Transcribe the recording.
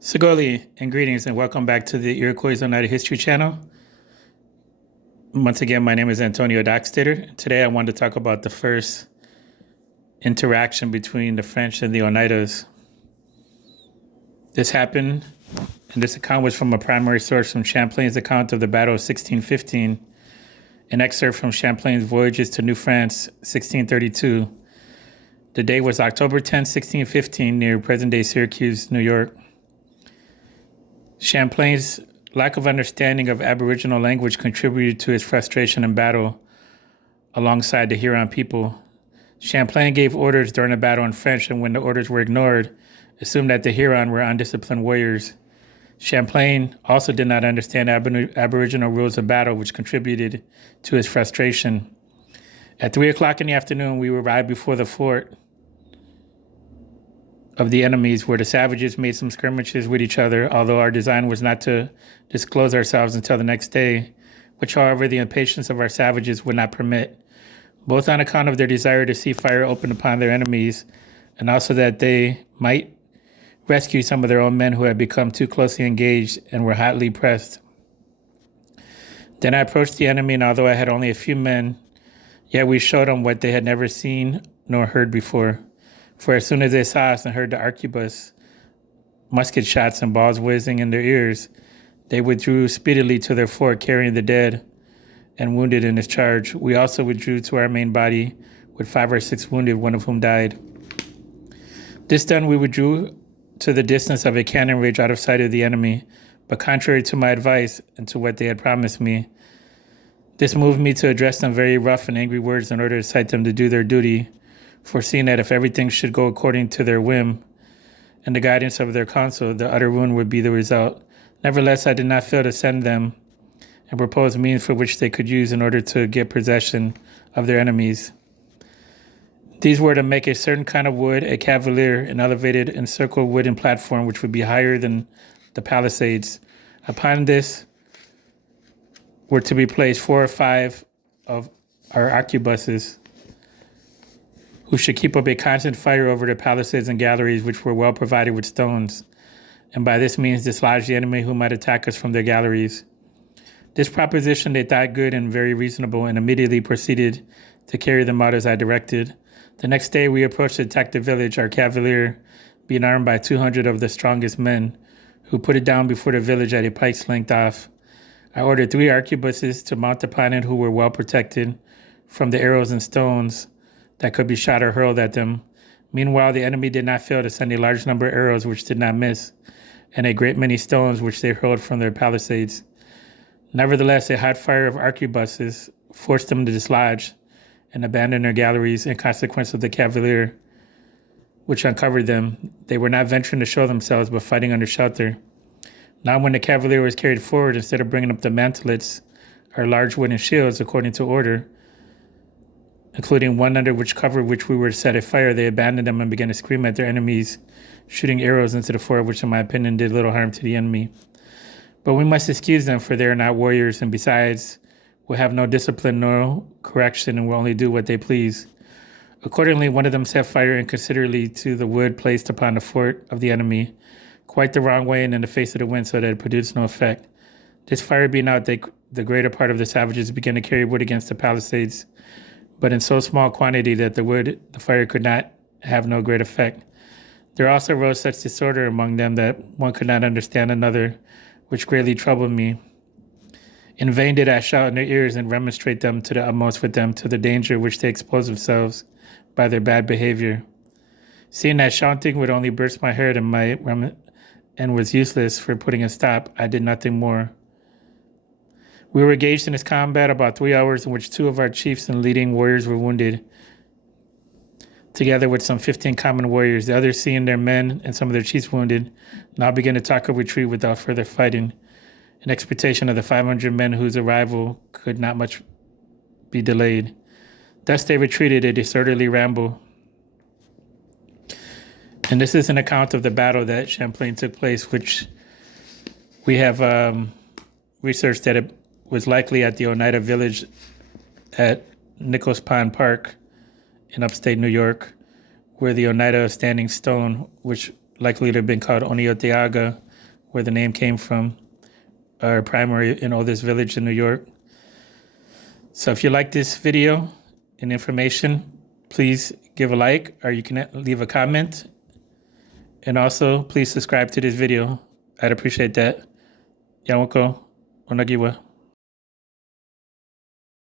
Sigoli, and greetings, and welcome back to the Iroquois and Oneida History Channel. Once again, my name is Antonio Dockstader. Today I want to talk about the first interaction between the French and the Oneidas. This happened, and this account was from a primary source from Champlain's account of the Battle of 1615, an excerpt from Champlain's Voyages to New France, 1632. The date was October 10, 1615, near present-day Syracuse, New York. Champlain's lack of understanding of Aboriginal language contributed to his frustration in battle alongside the Huron people. Champlain gave orders during the battle in French, and when the orders were ignored, assumed that the Huron were undisciplined warriors. Champlain also did not understand Aboriginal rules of battle, which contributed to his frustration. At 3 o'clock in the afternoon, we arrived before the fort of the enemies, where the savages made some skirmishes with each other, although our design was not to disclose ourselves until the next day, which, however, the impatience of our savages would not permit, both on account of their desire to see fire open upon their enemies, and also that they might rescue some of their own men who had become too closely engaged and were hotly pressed. Then I approached the enemy, and although I had only a few men, yet we showed them what they had never seen nor heard before. For as soon as they saw us and heard the arquebus, musket shots and balls whizzing in their ears, they withdrew speedily to their fort, carrying the dead and wounded in his charge. We also withdrew to our main body with 5 or 6 wounded, one of whom died. This done, we withdrew to the distance of a cannon ridge out of sight of the enemy, but contrary to my advice and to what they had promised me, this moved me to address them very rough and angry words in order to incite them to do their duty, foreseeing that if everything should go according to their whim and the guidance of their counsel, the utter ruin would be the result. Nevertheless, I did not fail to send them and propose means for which they could use in order to get possession of their enemies. These were to make a certain kind of wood, a cavalier, an elevated encircled wooden platform which would be higher than the palisades. Upon this were to be placed 4 or 5 of our arquebuses, who should keep up a constant fire over the palisades and galleries, which were well provided with stones, and by this means dislodge the enemy who might attack us from their galleries. This proposition they thought good and very reasonable, and immediately proceeded to carry them out as I directed. The next day we approached to attack the village, our cavalier being armed by 200 of the strongest men, who put it down before the village at a pike's length off. I ordered 3 arquebuses to mount upon it, who were well protected from the arrows and stones that could be shot or hurled at them. Meanwhile, the enemy did not fail to send a large number of arrows which did not miss, and a great many stones which they hurled from their palisades. Nevertheless, a hot fire of arquebuses forced them to dislodge and abandon their galleries in consequence of the cavalier, which uncovered them. They were not venturing to show themselves, but fighting under shelter. Now when the cavalier was carried forward, instead of bringing up the mantlets, or large wooden shields, according to order, including one under which cover which we were to set afire, they abandoned them and began to scream at their enemies, shooting arrows into the fort, which in my opinion did little harm to the enemy. But we must excuse them, for they are not warriors, and besides, will have no discipline nor correction, and will only do what they please. Accordingly, one of them set fire inconsiderately to the wood placed upon the fort of the enemy, quite the wrong way and in the face of the wind, so that it produced no effect. This fire being out, the greater part of the savages began to carry wood against the palisades, but in so small quantity that the fire could not have no great effect. There also arose such disorder among them that one could not understand another, which greatly troubled me. In vain did I shout in their ears and remonstrate them to the utmost with them to the danger which they exposed themselves by their bad behavior. Seeing that shouting would only burst my heart and was useless for putting a stop, I did nothing more. We were engaged in this combat about 3 hours, in which 2 of our chiefs and leading warriors were wounded, together with some 15 common warriors. The others, seeing their men and some of their chiefs wounded, now began to talk of retreat without further fighting, in expectation of the 500 men whose arrival could not much be delayed. Thus they retreated, a disorderly ramble. And this is an account of the battle that Champlain took place, which we have researched that it was likely at the Oneida village at Nichols Pond Park in upstate New York, where the Oneida standing stone, which likely to have been called Onioteaga, where the name came from, our primary and oldest village in New York. So if you like this video and information, please give a like, or you can leave a comment. And also, please subscribe to this video. I'd appreciate that. Yawako, Onagiwa.